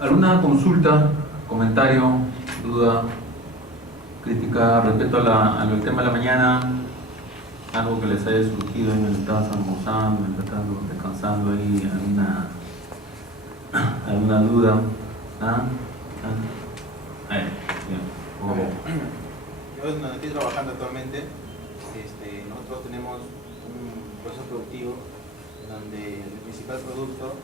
¿Alguna consulta, comentario, duda, crítica respecto a lo del tema de la mañana? Algo que les haya surgido mientras estabas almorzando, mientras estabas descansando ahí, alguna duda. ¿Ah? Ahí, bien. A ver, yo donde estoy trabajando actualmente, nosotros tenemos un proceso productivo donde el principal producto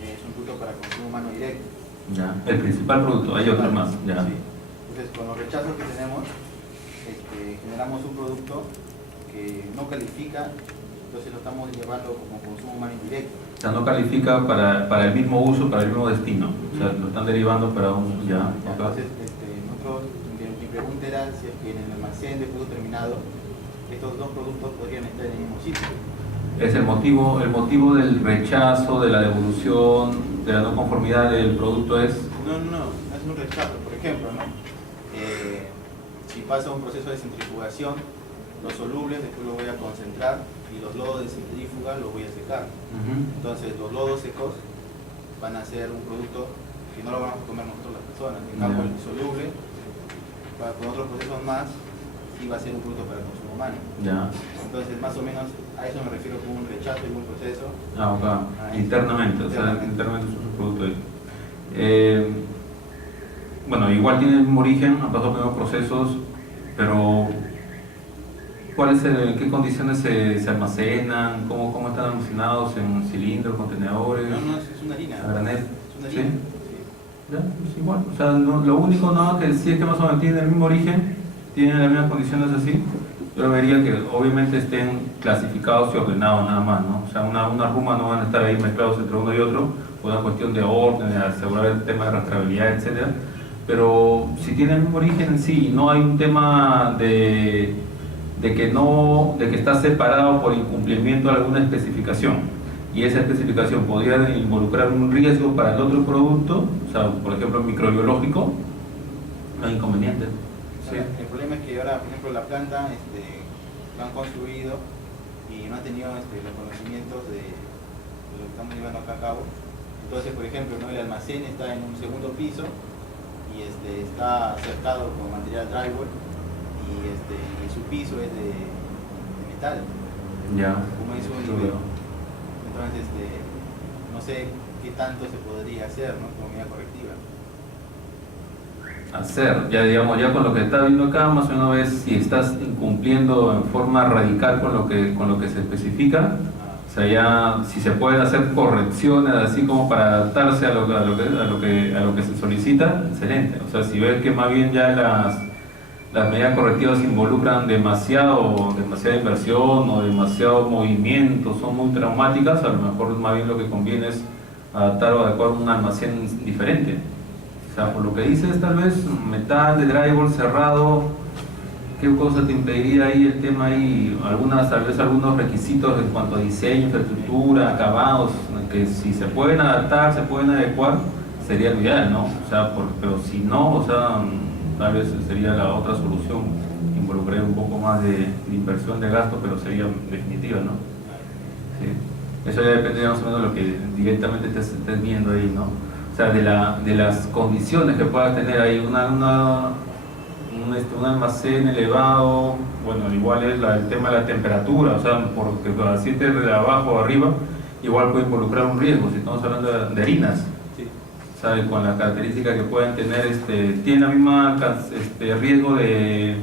es un producto para consumo humano directo. Ya, el principal producto, hay otro más. Ya. Sí. Entonces, con los rechazos que tenemos, generamos un producto que no califica, entonces lo estamos llevando como consumo humano indirecto. O sea, no califica para el mismo uso, para el mismo destino. O sea, lo están derivando para un... Ya, entonces, mi pregunta era si es que en el almacén de producto terminado, estos dos productos podrían estar en el mismo sitio. Es el motivo del rechazo, de la devolución, de la no conformidad del producto es... No es un rechazo. Por ejemplo, si pasa un proceso de centrifugación, los solubles después los voy a concentrar y los lodos de centrífuga los voy a secar. Entonces los lodos secos van a ser un producto que no lo vamos a comer nosotros las personas. En cambio el soluble, con otros procesos más, sí va a ser un producto para el consumo humano. Entonces más o menos a eso me refiero con un rechazo y un proceso. Internamente, o sea, internamente es un producto ahí. Bueno, igual tiene el mismo origen, han pasado por los procesos, pero ¿en qué condiciones se almacenan? ¿Cómo están almacenados? ¿En cilindros, contenedores? No, es una harina. ¿A granel? Es una harina. ¿Sí? Ya, es igual. O sea, lo único que sí es que más o menos tienen el mismo origen, tienen las mismas condiciones así. Yo vería que obviamente estén clasificados y ordenados nada más, ¿no? O sea, una ruma no van a estar ahí mezclados entre uno y otro, por una cuestión de orden, de asegurar el tema de rastreabilidad, etc. Pero si tienen el mismo origen en sí y no hay un tema de que está separado por incumplimiento de alguna especificación y esa especificación podría involucrar un riesgo para el otro producto, o sea, por ejemplo microbiológico, no hay inconveniente. Sí. El problema es que ahora, por ejemplo, la planta lo han construido y no han tenido los conocimientos de lo que estamos llevando acá a cabo. Entonces, por ejemplo, el almacén está en un segundo piso y está cercado con material drywall y su piso es de metal. Ya. Como hizo un nivel. Entonces, no sé qué tanto se podría hacer, ¿no? Como medida correctiva. Ya con lo que está viendo acá, más o menos ves si estás incumpliendo en forma radical con lo que se especifica. O sea, ya si se pueden hacer correcciones así como para adaptarse a lo que se solicita, excelente. O sea, si ves que más bien ya las medidas correctivas involucran demasiada inversión o demasiado movimiento, son muy traumáticas, a lo mejor más bien lo que conviene es adaptar o adecuar un almacén diferente. O sea, por lo que dices, tal vez metal de drywall cerrado, ¿qué cosa te impediría ahí el tema ahí? Tal vez algunos requisitos en cuanto a diseño, infraestructura, acabados, que si se pueden adaptar, se pueden adecuar, sería lo ideal, ¿no? O sea, pero si no, o sea, tal vez sería la otra solución, involucrar un poco más de inversión de gasto, pero sería definitiva, ¿no? Sí. Eso ya depende más o menos de lo que directamente estés viendo ahí, ¿no? O sea, de las condiciones que pueda tener ahí un almacén elevado, bueno, igual es el tema de la temperatura, o sea, porque así esté de abajo o arriba, igual puede involucrar un riesgo, si estamos hablando de harinas. ¿Sabe? Con las características que pueden tener, tiene la misma riesgo de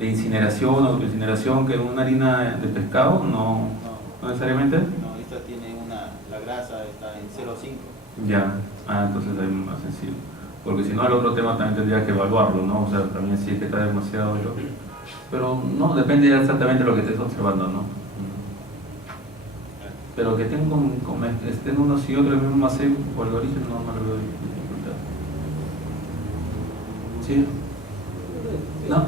incineración o autoincineración que una harina de pescado, no necesariamente. No, esta tiene la grasa está en 0,5. Ya, entonces es más sencillo. Porque si no, el otro tema también tendría que evaluarlo, ¿no? O sea, también si es que está demasiado. Pero no, depende ya exactamente de lo que estés observando, ¿no? Pero que estén unos y otros el mismo almacén por el origen, no lo veo dificultad. ¿Sí? ¿No?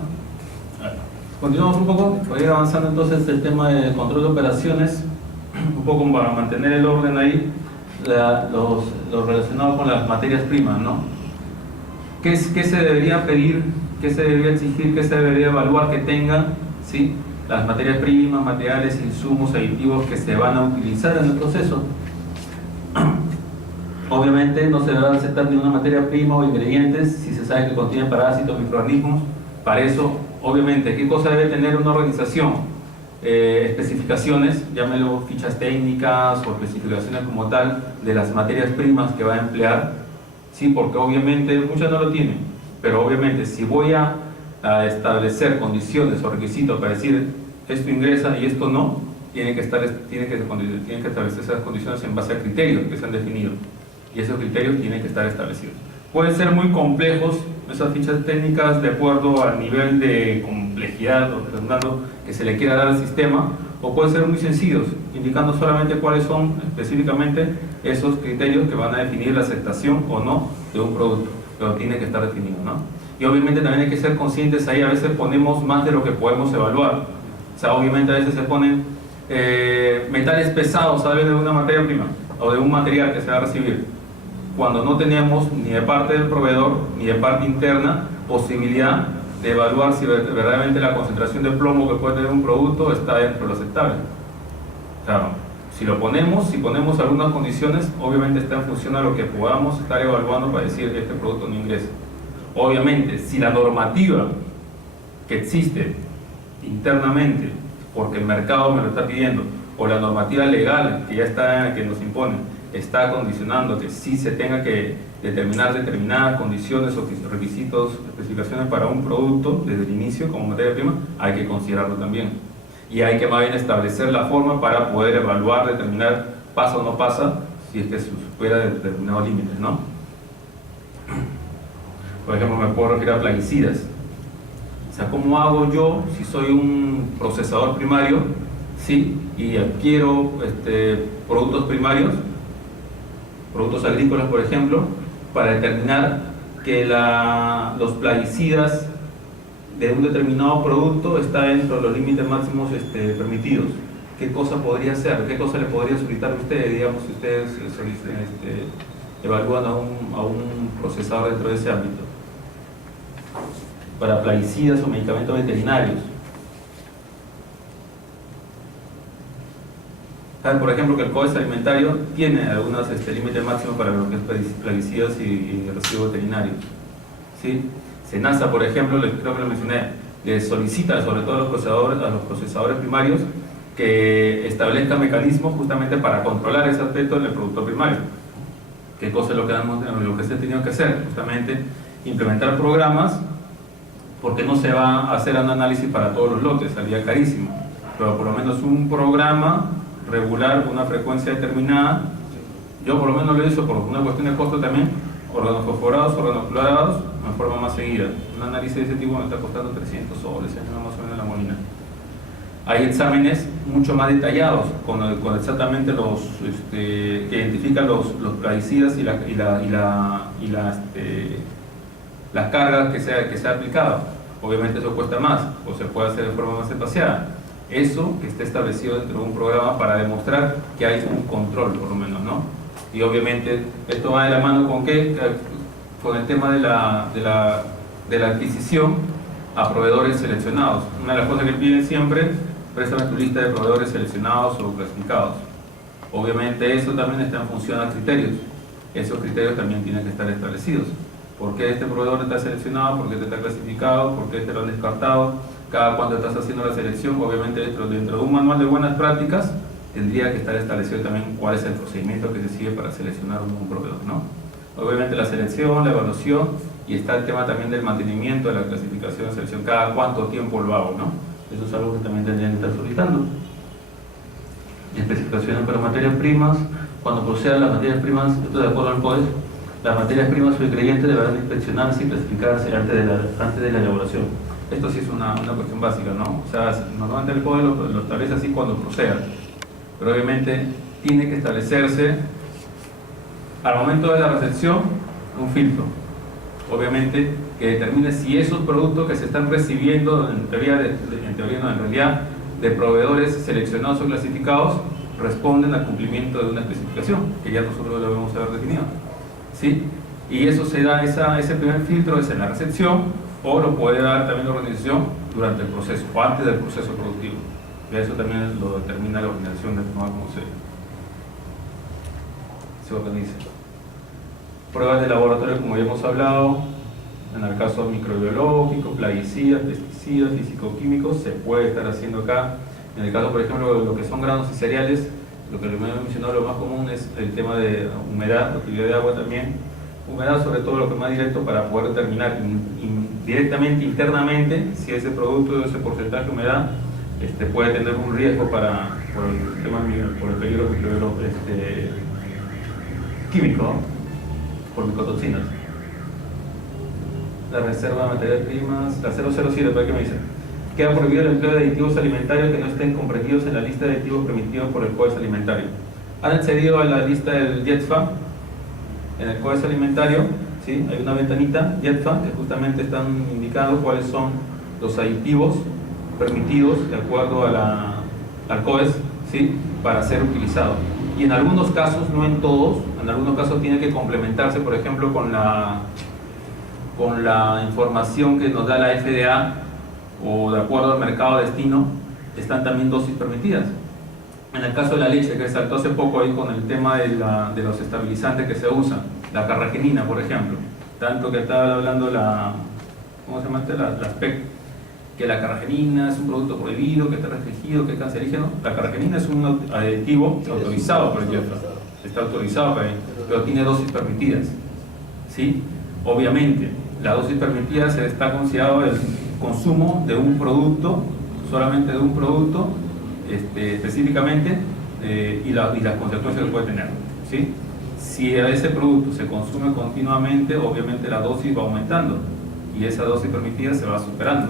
Continuamos un poco, para ir avanzando entonces el tema de control de operaciones, un poco para mantener el orden ahí, lo relacionado con las materias primas, ¿no? ¿Qué se debería pedir, qué se debería exigir, qué se debería evaluar que tengan, ¿sí? Las materias primas, materiales, insumos, aditivos que se van a utilizar en el proceso? Obviamente no se debe aceptar ninguna materia prima o ingredientes si se sabe que contiene parásitos, microorganismos. Para eso, obviamente, ¿qué cosa debe tener una organización? Especificaciones, llámelo fichas técnicas o especificaciones como tal de las materias primas que va a emplear, ¿sí? Porque obviamente muchas no lo tienen, pero obviamente si voy a establecer condiciones o requisitos para decir esto ingresa y esto no, tiene que establecer esas condiciones en base a criterios que se han definido, y esos criterios tienen que estar establecidos. Pueden ser muy complejos esas fichas técnicas de acuerdo al nivel de complejidad o redundando que se le quiera dar al sistema, o pueden ser muy sencillos, indicando solamente cuáles son específicamente esos criterios que van a definir la aceptación o no de un producto, pero tiene que estar definido, ¿no? Y obviamente también hay que ser conscientes, ahí a veces ponemos más de lo que podemos evaluar. O sea, obviamente a veces se ponen metales pesados, ¿sabes?, de una materia prima o de un material que se va a recibir, cuando no tenemos ni de parte del proveedor ni de parte interna posibilidad de evaluar si verdaderamente la concentración de plomo que puede tener un producto está dentro de lo aceptable. O sea, si ponemos algunas condiciones, obviamente está en función a lo que podamos estar evaluando para decir que este producto no ingresa. Obviamente, si la normativa que existe internamente, porque el mercado me lo está pidiendo, o la normativa legal que ya está, que nos impone, está condicionando que sí se tenga que determinar determinadas condiciones o requisitos, especificaciones para un producto desde el inicio como materia prima, hay que considerarlo también. Y hay que más bien establecer la forma para poder evaluar, determinar pasa o no pasa, si es que se supera determinados límites, ¿no? Por ejemplo, me puedo referir a plaguicidas. O sea, ¿cómo hago yo si soy un procesador primario, ¿sí?, y adquiero productos primarios, productos agrícolas, por ejemplo, para determinar que los plaguicidas de un determinado producto está dentro de los límites máximos permitidos? ¿Qué cosa podría ser? ¿Qué cosa le podría solicitar a ustedes, digamos, si ustedes evalúan a un procesador dentro de ese ámbito? Para plaguicidas o medicamentos veterinarios. ¿Saben, por ejemplo, que el Códice Alimentario tiene algunos límites máximos para lo que es plaguicidas y residuos veterinarios? ¿Sí? SENASA, por ejemplo, creo que lo mencioné, le solicita sobre todo a los procesadores primarios que establezcan mecanismos justamente para controlar ese aspecto en el producto primario. ¿Qué cosa es lo que se ha tenido que hacer? Justamente implementar programas, porque no se va a hacer un análisis para todos los lotes, salía carísimo, pero por lo menos un programa regular con una frecuencia determinada. Yo por lo menos lo hice por una cuestión de costo también, organofosforados, organoclorados, en forma más seguida. Un análisis de ese tipo me está costando 300 soles, más o menos la molina. Hay exámenes mucho más detallados, con exactamente que identifican los plaguicidas y las cargas que se ha aplicado. Obviamente eso cuesta más, o se puede hacer de forma más espaciada. Eso que esté establecido dentro de un programa para demostrar que hay un control, por lo menos, ¿no? Y obviamente esto va de la mano con ¿qué? Con el tema de la adquisición a proveedores seleccionados. Una de las cosas que piden siempre, préstame tu lista de proveedores seleccionados o clasificados. Obviamente eso también está en función a criterios. Esos criterios también tienen que estar establecidos. ¿Por qué este proveedor está seleccionado? ¿Por qué este está clasificado? ¿Por qué este lo han descartado? Cada cuando estás haciendo la selección, obviamente dentro de un manual de buenas prácticas, tendría que estar establecido también cuál es el procedimiento que se sigue para seleccionar un proveedor, ¿no? Obviamente la selección, la evaluación, y está el tema también del mantenimiento de la clasificación de selección, cada cuánto tiempo lo hago, ¿no? Eso es algo que también tendrían que estar solicitando. Especificaciones para materias primas. Cuando procedan las materias primas, esto de acuerdo al CODES, las materias primas o ingredientes deberán inspeccionarse y clasificarse antes de la elaboración. Esto sí es una cuestión básica, ¿no? O sea, normalmente el CODES lo establece así cuando proceda, pero obviamente tiene que establecerse al momento de la recepción un filtro, obviamente que determine si esos productos que se están recibiendo, en realidad de proveedores seleccionados o clasificados, responden al cumplimiento de una especificación, que ya nosotros lo debemos haber definido, ¿sí? Y eso se da, ese primer filtro es en la recepción, o lo puede dar también la organización durante el proceso, o antes del proceso productivo. Y eso también lo determina la organización de cómo se organiza. Pruebas de laboratorio, como ya hemos hablado, en el caso microbiológico, plaguicidas, pesticidas, físico-químicos, se puede estar haciendo acá. En el caso, por ejemplo, de lo que son granos y cereales, lo que me he mencionado, lo más común es el tema de humedad, utilidad de agua también. Humedad, sobre todo lo que más directo, para poder determinar directamente, internamente, si ese producto, ese porcentaje de humedad, puede tener un riesgo por el tema, por el peligro químico, ¿no? Por micotoxinas. La reserva de materias primas, la 007, ¿para qué me dice? Queda prohibido el empleo de aditivos alimentarios que no estén comprendidos en la lista de aditivos permitidos por el Códice Alimentario. Han accedido a la lista del JETFA. En el Códice Alimentario, ¿sí? Hay una ventanita JETFA que justamente están indicando cuáles son los aditivos permitidos de acuerdo a al COES, ¿sí? Para ser utilizados. Y en algunos casos, no en todos, en algunos casos tiene que complementarse, por ejemplo, con la información que nos da la FDA, o de acuerdo al mercado destino, están también dosis permitidas. En el caso de la leche, que saltó hace poco ahí con el tema de los estabilizantes que se usan, la carragenina, por ejemplo, tanto que estaba hablando ¿cómo se llama? La SPEC, que la carragenina es un producto prohibido, que está restringido, que es cancerígeno. La carragenina es un aditivo autorizado por el IEFA, está autorizado para él, pero tiene dosis permitidas, ¿sí? Obviamente, la dosis permitida se está considerado el consumo de un producto, solamente de un producto, específicamente, y las consecuencias que puede tener, ¿sí? Si a ese producto se consume continuamente, obviamente la dosis va aumentando y esa dosis permitida se va superando.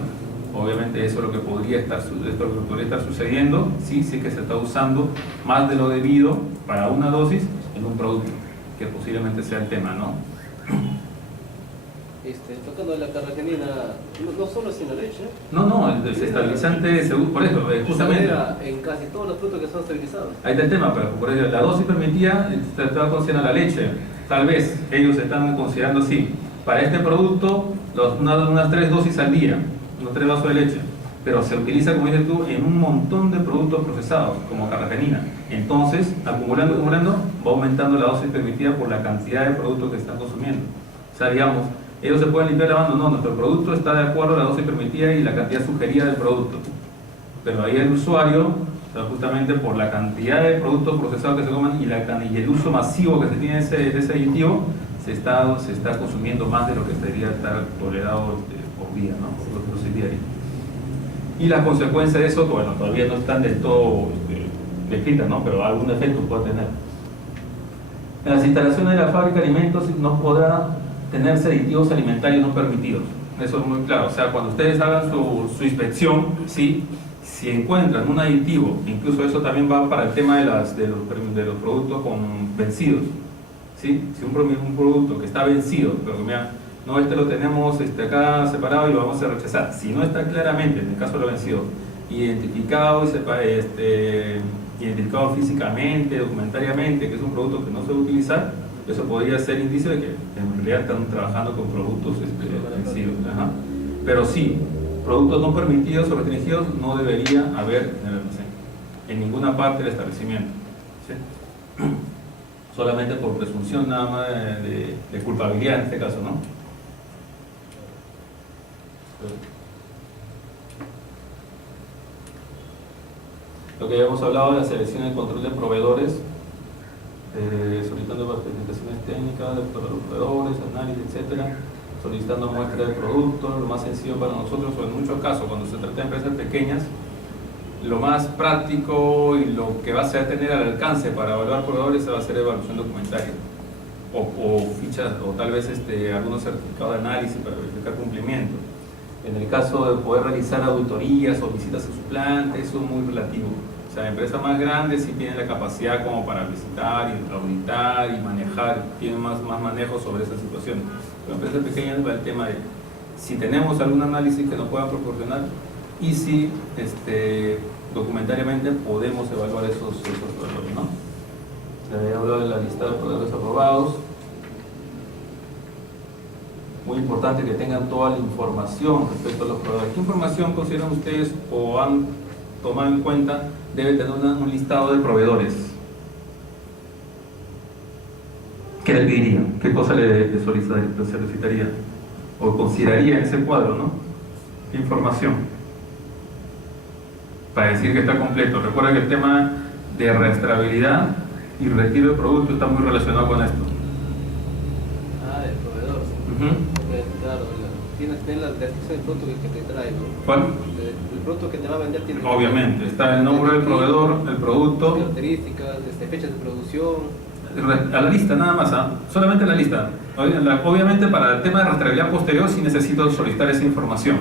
Obviamente eso es lo que podría estar sucediendo si sí que se está usando más de lo debido para una dosis en un producto, que posiblemente sea el tema, ¿no? Tocando la carragenina, no solo es en la leche. No, el estabilizante, por eso, justamente. En casi todos los frutos que son esterilizados. Ahí está el tema, pero por eso, la dosis permitida se está considerando la leche. Tal vez ellos están considerando así. Para este producto, unas 3 dosis al día, unos 3 vasos de leche. Pero se utiliza, como dices tú, en un montón de productos procesados, como carragenina. Entonces, acumulando, va aumentando la dosis permitida por la cantidad de productos que están consumiendo. O sea, digamos, ellos se pueden limpiar lavando, no, nuestro producto está de acuerdo a la dosis permitida y la cantidad sugerida del producto. Pero ahí el usuario, o sea, justamente por la cantidad de productos procesados que se comen y el uso masivo que se tiene de ese aditivo, se está consumiendo más de lo que debería estar tolerado por día, ¿no? Por los dosis diarios. Y las consecuencias de eso, bueno, todavía no están del todo descritas, ¿no? Pero algún efecto puede tener. En las instalaciones de la fábrica de alimentos no podrá tenerse aditivos alimentarios no permitidos. Eso es muy claro. O sea, cuando ustedes hagan su inspección, ¿sí? Si encuentran un aditivo, incluso eso también va para el tema de los productos vencidos, ¿sí? Si un producto que está vencido, pero mira, no, lo tenemos acá separado y lo vamos a rechazar. Si no está claramente, en el caso de lo vencido, identificado físicamente, documentariamente, que es un producto que no se debe utilizar, eso podría ser indicio de que en realidad están trabajando con productos vencidos. Pero sí, productos no permitidos o restringidos no debería haber en el almacén, en ninguna parte del establecimiento, ¿sí? Solamente por presunción nada más de culpabilidad en este caso, ¿no? Lo que ya hemos hablado de la selección y control de proveedores, solicitando presentaciones técnicas de proveedores, análisis, etcétera, solicitando muestras de productos. Lo más sencillo para nosotros, o en muchos casos cuando se trata de empresas pequeñas, lo más práctico y lo que va a tener al alcance para evaluar proveedores va a ser evaluación documentaria o fichas, o tal vez algunos certificados de análisis para verificar cumplimiento. En el caso de poder realizar auditorías o visitas a su planta, eso es muy relativo. O sea, empresas más grandes sí tienen la capacidad como para visitar y auditar y manejar, tienen más manejo sobre esas situaciones. Pero empresas pequeñas va el tema de si tenemos algún análisis que nos pueda proporcionar y si documentariamente podemos evaluar esos valores, ¿no? Se había hablado de la lista de proveedores aprobados. Muy importante que tengan toda la información respecto a los proveedores. ¿Qué información consideran ustedes o han tomado en cuenta debe tener un listado de proveedores? ¿qué le pediría? ¿Qué cosa le solicitaría? O consideraría en ese cuadro, ¿no? ¿Qué información? Para decir que está completo. Recuerda que el tema de rastreabilidad y retiro de producto está muy relacionado con esto. Ah, el proveedor. Porque, claro, tienes que tener la descripción del producto que te trae, ¿no? ¿Cuál? El producto que te va a vender tiene. Obviamente, está el nombre del proveedor, el producto. Características, fechas de producción. A la lista nada más, ¿ah? Solamente la lista. Obviamente para el tema de rastreabilidad posterior sí necesito solicitar esa información,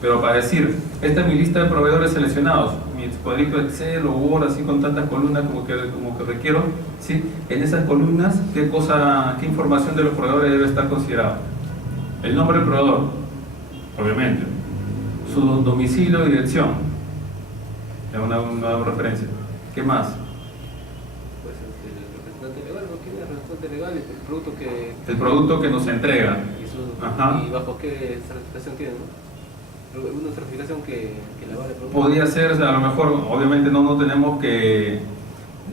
pero para decir, esta es mi lista de proveedores seleccionados, mi cuadrito Excel o Word así con tantas columnas como que requiero, ¿sí? En esas columnas, ¿qué información de los proveedores debe estar considerada? El nombre del proveedor, obviamente, su domicilio y dirección, es una referencia. ¿Qué más? Legal, el producto que... El producto que nos entrega. ¿Y bajo qué certificación tiene, no? Una certificación que le vale el producto. Podría ser, o sea, a lo mejor, obviamente no tenemos que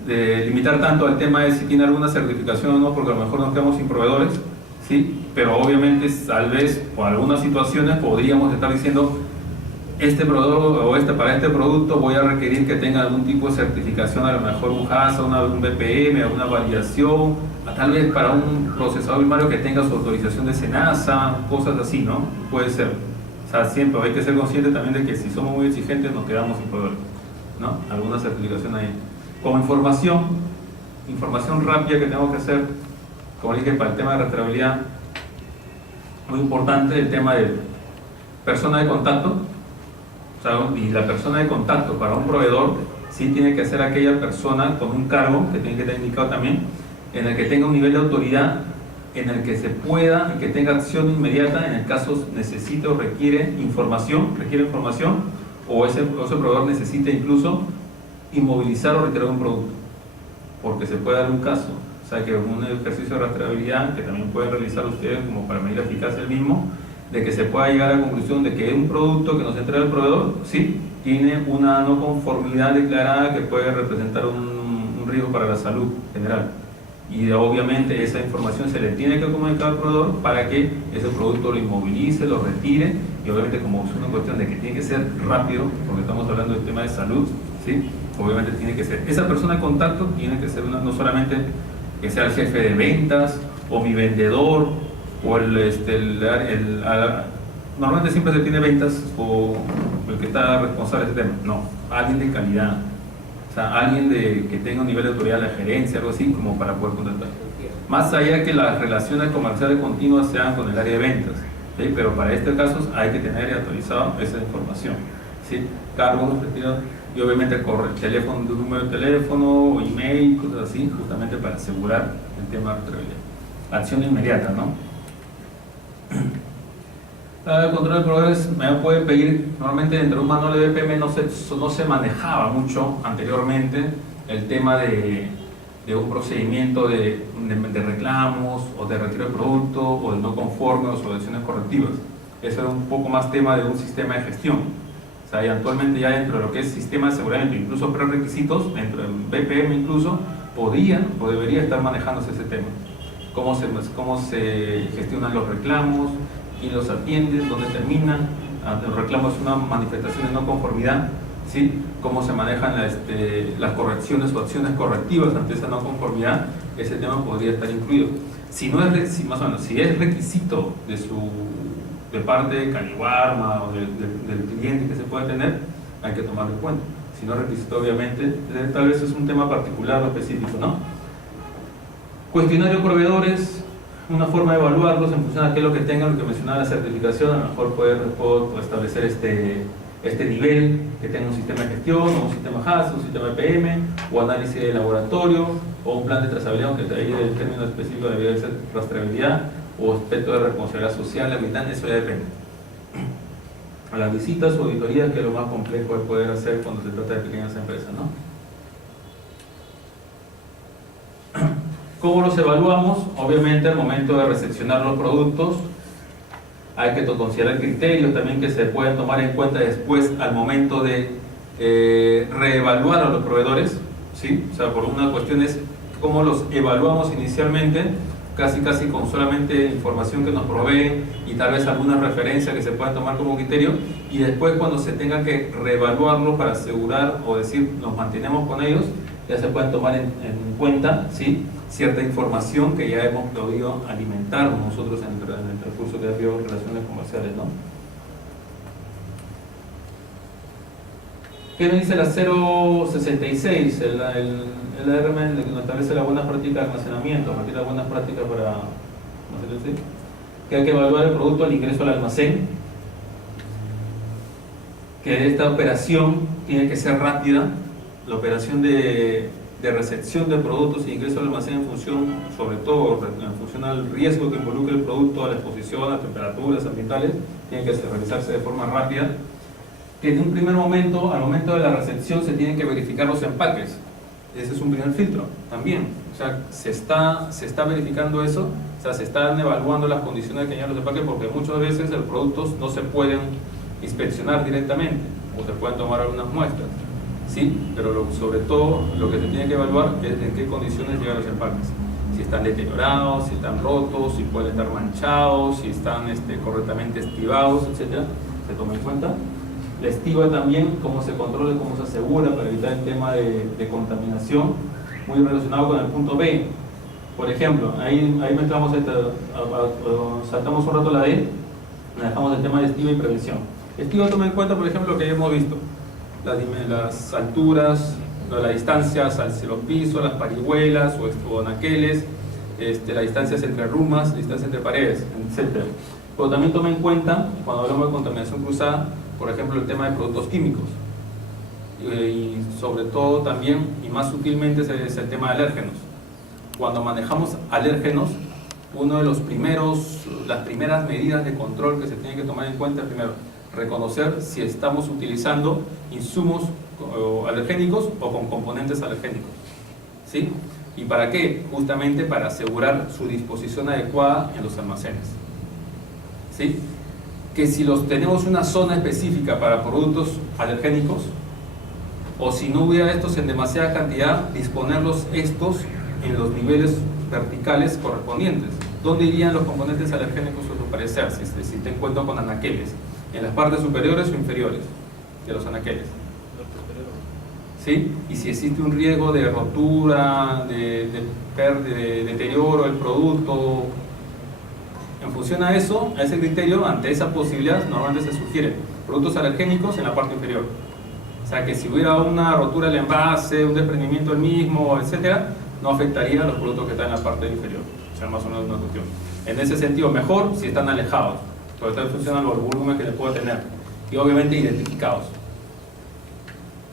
limitar tanto al tema de si tiene alguna certificación o no, porque a lo mejor nos quedamos sin proveedores, ¿sí? Pero obviamente, tal vez, por algunas situaciones, podríamos estar diciendo, este proveedor o para este producto voy a requerir que tenga algún tipo de certificación, a lo mejor un HACCP, un BPM, alguna validación, tal vez para un procesador primario que tenga su autorización de SENASA, cosas así, ¿no? Puede ser. O sea, siempre hay que ser consciente también de que si somos muy exigentes nos quedamos sin proveedor, ¿no? Alguna certificación ahí. Como información rápida que tengo que hacer, como dije, para el tema de rastreabilidad, muy importante el tema de persona de contacto. O sea, y la persona de contacto para un proveedor sí tiene que ser aquella persona con un cargo, que tiene que estar indicado también, en el que tenga un nivel de autoridad, en el que se pueda y que tenga acción inmediata en el caso necesite o requiere información, o ese proveedor necesite incluso inmovilizar o retirar un producto, porque se puede dar un caso. O sea, que un ejercicio de rastreabilidad que también pueden realizar ustedes como para medir la eficacia del mismo, de que se pueda llegar a la conclusión de que un producto que nos entrega el proveedor, sí, tiene una no conformidad declarada que puede representar un riesgo para la salud general. Y obviamente esa información se le tiene que comunicar al proveedor para que ese producto lo inmovilice, lo retire, y obviamente como es una cuestión de que tiene que ser rápido, porque estamos hablando del tema de salud, ¿sí? Obviamente tiene que ser, esa persona de contacto tiene que ser no solamente que sea el jefe de ventas, o mi vendedor, o normalmente siempre se tiene ventas o el que está responsable de ese tema, no, alguien de calidad, o sea, alguien que tenga un nivel de autoridad, la gerencia, algo así, como para poder contratar. Más allá de que las relaciones comerciales continuas sean con el área de ventas, ¿sí? Pero para este caso hay que tener actualizado esa información, ¿sí? Cargos, retiros, y obviamente el teléfono, un número de teléfono, o email, cosas así, justamente para asegurar el tema de rastreabilidad. Acción inmediata, ¿no? El control de proveedores me pueden pedir, normalmente dentro de un manual de BPM no se manejaba mucho anteriormente el tema de un procedimiento de reclamos o de retiro de producto o de no conforme o soluciones correctivas. Eso era un poco más tema de un sistema de gestión. O sea, y actualmente ya dentro de lo que es sistema de aseguramiento, incluso prerequisitos, dentro del BPM incluso, podía o debería estar manejándose ese tema. Cómo se gestionan los reclamos, quién los atiende, dónde terminan. El reclamo es una manifestación de no conformidad, ¿sí? Cómo se manejan las correcciones o acciones correctivas ante esa no conformidad, ese tema podría estar incluido. Si es requisito de parte de Caliwarma o del cliente que se puede tener, hay que tomarlo en cuenta. Si no es requisito, obviamente, tal vez es un tema particular o específico, ¿no? Cuestionario de proveedores, una forma de evaluarlos en función de qué es lo que tengan, lo que mencionaba la certificación. A lo mejor puedo establecer este nivel, que tenga un sistema de gestión, o un sistema HACCP, un sistema PM, o análisis de laboratorio, o un plan de trazabilidad, aunque ahí el término específico debería ser rastreabilidad, o aspecto de responsabilidad social, ambiental, eso ya depende. A las visitas o auditorías, que es lo más complejo de poder hacer cuando se trata de pequeñas empresas, ¿no? ¿Cómo los evaluamos? Obviamente al momento de recepcionar los productos hay que considerar criterios también que se pueden tomar en cuenta después al momento de reevaluar a los proveedores, ¿sí? O sea, por una cuestión es cómo los evaluamos inicialmente, casi con solamente información que nos proveen y tal vez algunas referencias que se puedan tomar como criterio, y después cuando se tenga que reevaluarlo para asegurar o decir nos mantenemos con ellos, ya se pueden tomar en cuenta, ¿sí?, cierta información que ya hemos podido alimentar nosotros en el transcurso que ha habido relaciones comerciales, ¿no? ¿Qué me dice la 066? El ARM que nos establece las buenas prácticas de almacenamiento, a partir de las buenas prácticas para almacenar, que hay que evaluar el producto al ingreso al almacén, que esta operación tiene que ser rápida, la operación de recepción de productos y ingreso al almacén en función, sobre todo en función al riesgo que involucra el producto, a la exposición, a temperaturas ambientales, tiene que realizarse de forma rápida. Que en un primer momento, al momento de la recepción, se tienen que verificar los empaques. Ese es un primer filtro también. O sea, se está verificando eso, o sea, se están evaluando las condiciones que llevan los empaques, porque muchas veces los productos no se pueden inspeccionar directamente, o se pueden tomar algunas muestras, ¿sí? Pero sobre todo lo que se tiene que evaluar es en qué condiciones llegan los empaques. Si están deteriorados, si están rotos, si pueden estar manchados, si están correctamente estivados, etc. Se toma en cuenta. La estiva también, cómo se controla, cómo se asegura para evitar el tema de contaminación, muy relacionado con el punto B. Por ejemplo, ahí mezclamos saltamos un rato la D, dejamos el tema de estiva y prevención. Estiva toma en cuenta, por ejemplo, lo que ya hemos visto, las alturas, las distancias hacia los pisos, las parihuelas o anaqueles, las distancias entre rumas, las distancias entre paredes, etc. Pero también toma en cuenta, cuando hablamos de contaminación cruzada, por ejemplo, el tema de productos químicos, y sobre todo también, y más sutilmente, es el tema de alérgenos. Cuando manejamos alérgenos, uno de las primeras medidas de control que se tiene que tomar en cuenta es, primero, reconocer si estamos utilizando insumos alergénicos o con componentes alergénicos, ¿sí? ¿Y para qué? Justamente para asegurar su disposición adecuada en los almacenes, ¿sí? Que si tenemos una zona específica para productos alergénicos, o si no hubiera estos en demasiada cantidad, disponerlos estos en los niveles verticales correspondientes. ¿Dónde irían los componentes alergénicos a su parecer? Si te encuentro con anaqueles, ¿en las partes superiores o inferiores de los anaqueles? ¿Sí? Y si existe un riesgo de rotura, de deterioro del producto, en función a eso, a ese criterio, ante esa posibilidad, normalmente se sugieren productos alergénicos en la parte inferior. O sea que si hubiera una rotura del envase, un desprendimiento del mismo, etcétera, no afectaría a los productos que están en la parte inferior. O sea, más o menos una cuestión. En ese sentido, mejor si están alejados, porque tal funcionan los volúmenes que les puedo tener, y obviamente identificados.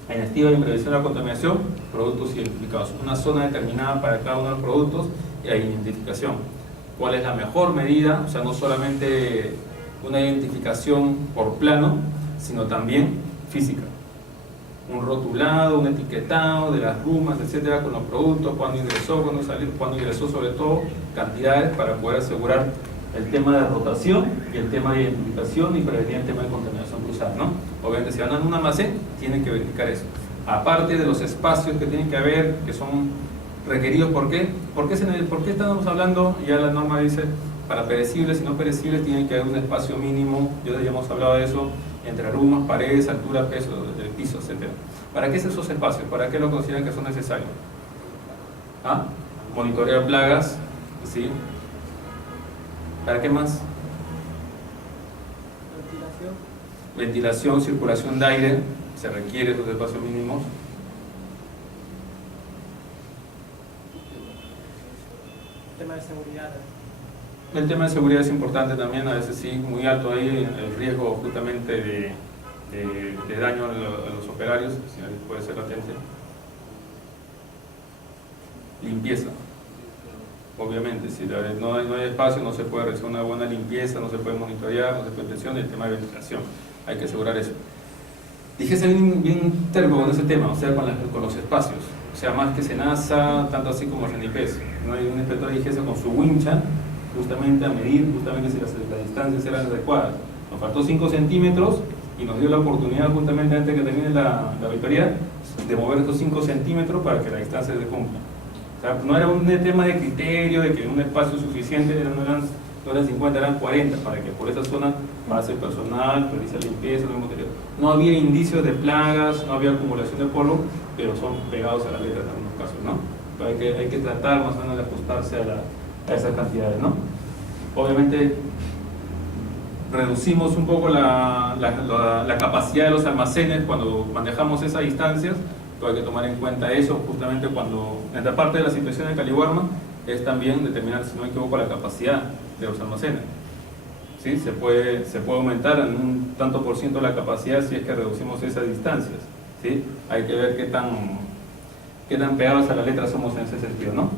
En estiva y en prevención de la contaminación, productos identificados. Una zona determinada para cada uno de los productos y hay identificación. ¿Cuál es la mejor medida? O sea, no solamente una identificación por plano, sino también física. Un rotulado, un etiquetado de las rumas, etcétera, con los productos, cuándo ingresó, cuándo salió, cuándo ingresó, sobre todo, cantidades para poder asegurar el tema de rotación y el tema de identificación y prevenir el tema de contaminación cruzada, ¿no? Obviamente, si van a un almacén, tienen que verificar eso. Aparte de los espacios que tienen que haber, que son requeridos. ¿Por qué? ¿Por qué estamos hablando? Ya la norma dice, para perecibles y no perecibles tiene que haber un espacio mínimo, ya hemos hablado de eso, entre rumas, paredes, altura, peso del piso, etc. ¿Para qué son esos espacios? ¿Para qué lo consideran que son necesarios? ¿Ah? Monitorear plagas, ¿sí? ¿Para qué más? Ventilación, circulación de aire, se requiere esos espacios mínimos. Tema de seguridad. El tema de seguridad es importante también, a veces sí, muy alto ahí el riesgo justamente de daño a los operarios, si puede ser latente. Limpieza, obviamente, si no hay espacio, no se puede realizar una buena limpieza, no se puede monitorear, no se puede presión, el tema de ventilación, hay que asegurar eso. Dije ser bien terco con ese tema, o sea, con los espacios. O sea, más que SENASA, tanto así como RENIPES. No hay un inspector de higiene con su wincha, justamente a medir justamente si las distancias eran adecuadas. Nos faltó 5 centímetros y nos dio la oportunidad justamente antes de que termine la auditoría de mover estos 5 centímetros para que la distancia se cumpla. O sea, no era un tema de criterio, de que un espacio suficiente, no eran 50, eran 40, para que por esa zona pase personal, realice limpieza, no material. No había indicios de plagas, no había acumulación de polvo, pero son pegados a la letra en algunos casos, ¿no? Pero hay que tratar más o menos de ajustarse a esas cantidades, ¿no? Obviamente reducimos un poco la capacidad de los almacenes cuando manejamos esas distancias, pero hay que tomar en cuenta eso justamente cuando, en la parte de la situación de Caliwarma, es también determinar, si no me equivoco, la capacidad de los almacenes. ¿Sí? Se puede aumentar en un tanto por ciento la capacidad si es que reducimos esas distancias. ¿Sí? Hay que ver qué tan pegados a la letra somos en ese sentido, ¿no?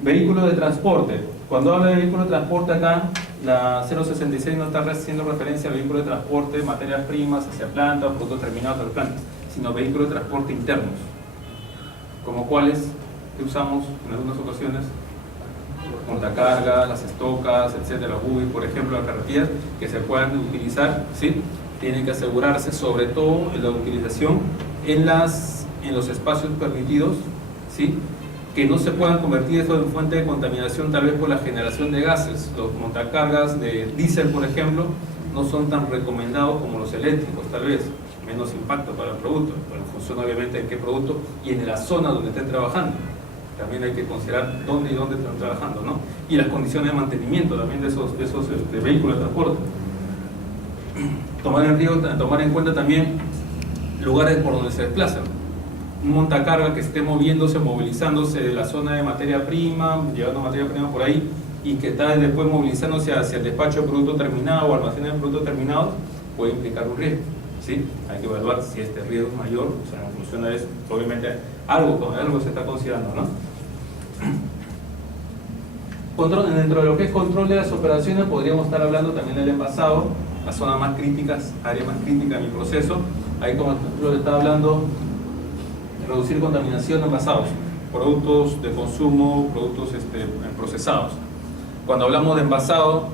Vehículo de transporte. Cuando habla de vehículo de transporte acá, la 066 no está haciendo referencia al vehículo de transporte, materias primas hacia plantas, productos terminados hacia plantas, sino vehículos de transporte internos, como cuáles que usamos en algunas ocasiones, montacargas, las estocas, etcétera, los UBI, por ejemplo, las carretillas que se puedan utilizar, ¿sí? Tienen que asegurarse sobre todo en la utilización en los espacios permitidos, ¿sí? Que no se puedan convertir eso en fuente de contaminación tal vez por la generación de gases. Los montacargas de diésel, por ejemplo, no son tan recomendados como los eléctricos, tal vez, menos impacto para el producto, pero en función obviamente de qué producto y en la zona donde estén trabajando. También hay que considerar dónde están trabajando, ¿no? Y las condiciones de mantenimiento también de esos vehículos de transporte. Tomar en cuenta también lugares por donde se desplazan. Un montacarga que esté movilizándose de la zona de materia prima, llevando materia prima por ahí, y que está después movilizándose hacia el despacho de producto terminado o almacenes de productos terminados, puede implicar un riesgo. ¿Sí? Hay que evaluar si este riesgo es mayor, o sea, en función de eso, obviamente algo se está considerando, ¿no? Dentro de lo que es control de las operaciones, podríamos estar hablando también del envasado, las zonas más críticas, área más crítica en mi proceso. Ahí, como yo le estaba hablando, reducir contaminación de envasados, productos de consumo, productos procesados. Cuando hablamos de envasado,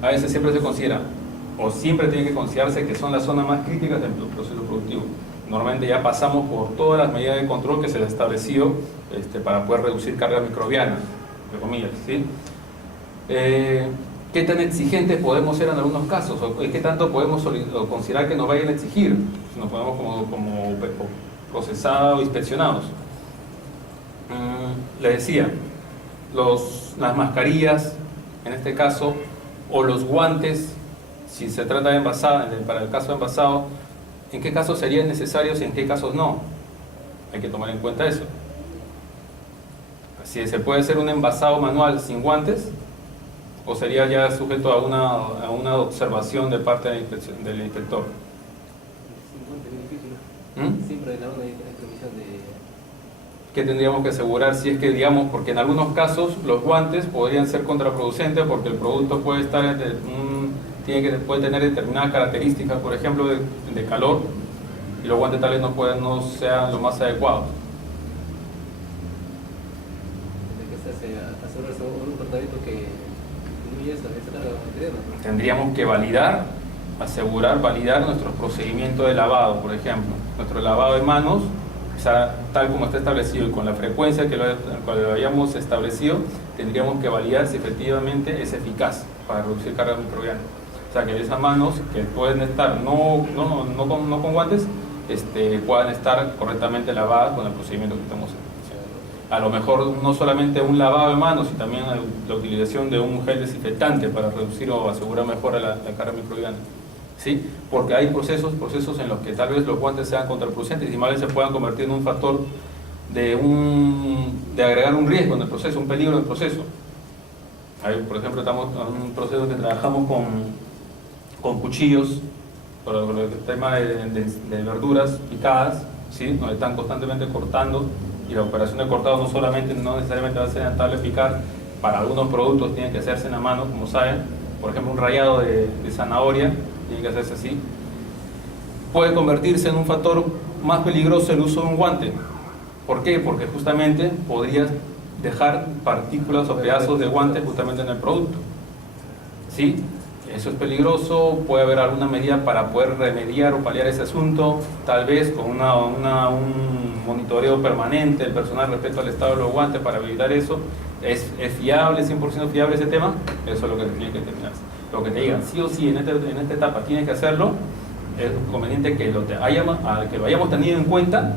a veces siempre se considera, o siempre tiene que considerarse que son las zonas más críticas del proceso productivo. Normalmente ya pasamos por todas las medidas de control que se les ha establecido para poder reducir carga microbiana, entre comillas, ¿sí? ¿Qué tan exigentes podemos ser en algunos casos? ¿O qué tanto podemos considerar que nos vayan a exigir? Si nos ponemos como procesados o inspeccionados. Les decía, las mascarillas, en este caso, o los guantes, si se trata de envasado, para el caso de envasado, ¿en qué casos serían necesarios y en qué casos no? Hay que tomar en cuenta eso. Si se puede hacer un envasado manual sin guantes, o sería ya sujeto a una observación de parte del inspector. Siempre hay una previsión de... ¿Qué tendríamos que asegurar? Si es que, digamos, porque en algunos casos los guantes podrían ser contraproducentes porque el producto puede estar puede tener determinadas características, por ejemplo, de calor, y los guantes tal vez no sean lo más adecuados. Asegurarse un tratamiento que incluye esa carga bacteriana. Tendríamos que validar nuestros procedimientos de lavado, por ejemplo. Nuestro lavado de manos, o sea, tal como está establecido y con la frecuencia que lo hayamos establecido, tendríamos que validar si efectivamente es eficaz para reducir carga microbiana. O sea, que esas manos que pueden estar no con guantes, puedan estar correctamente lavadas con el procedimiento que estamos haciendo. A lo mejor no solamente un lavado de manos, sino también la utilización de un gel desinfectante para reducir o asegurar mejor la carga microbiana. ¿Sí? Porque hay procesos en los que tal vez los guantes sean contraproducentes y más bien se puedan convertir en un factor de agregar un riesgo en el proceso, un peligro en el proceso. Por ejemplo, estamos en un proceso que trabajamos con cuchillos por el tema de verduras picadas, ¿sí? Nos están constantemente cortando, y la operación de cortado no necesariamente va a ser en tabla de picar. Para algunos productos tiene que hacerse en la mano, como saben. Por ejemplo, un rallado de zanahoria tiene que hacerse así. Puede convertirse en un factor más peligroso el uso de un guante. ¿Por qué? Porque justamente podrías dejar partículas o pedazos de guante justamente en el producto. ¿Sí? Eso es peligroso, puede haber alguna medida para poder remediar o paliar ese asunto, tal vez con un monitoreo permanente del personal respecto al estado de los guantes para evitar eso. ¿Es fiable, 100% fiable ese tema? Eso es lo que tiene que determinarse. Lo que te digan, sí o sí, en esta etapa tienes que hacerlo, es conveniente que lo hayamos tenido en cuenta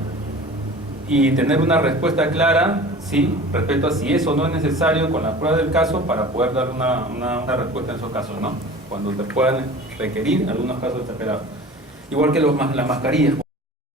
y tener una respuesta clara, ¿sí?, respecto a si eso no es necesario con la prueba del caso para poder dar una respuesta en esos casos, ¿no? Cuando te puedan requerir algunos casos desesperados. Igual que las mascarillas.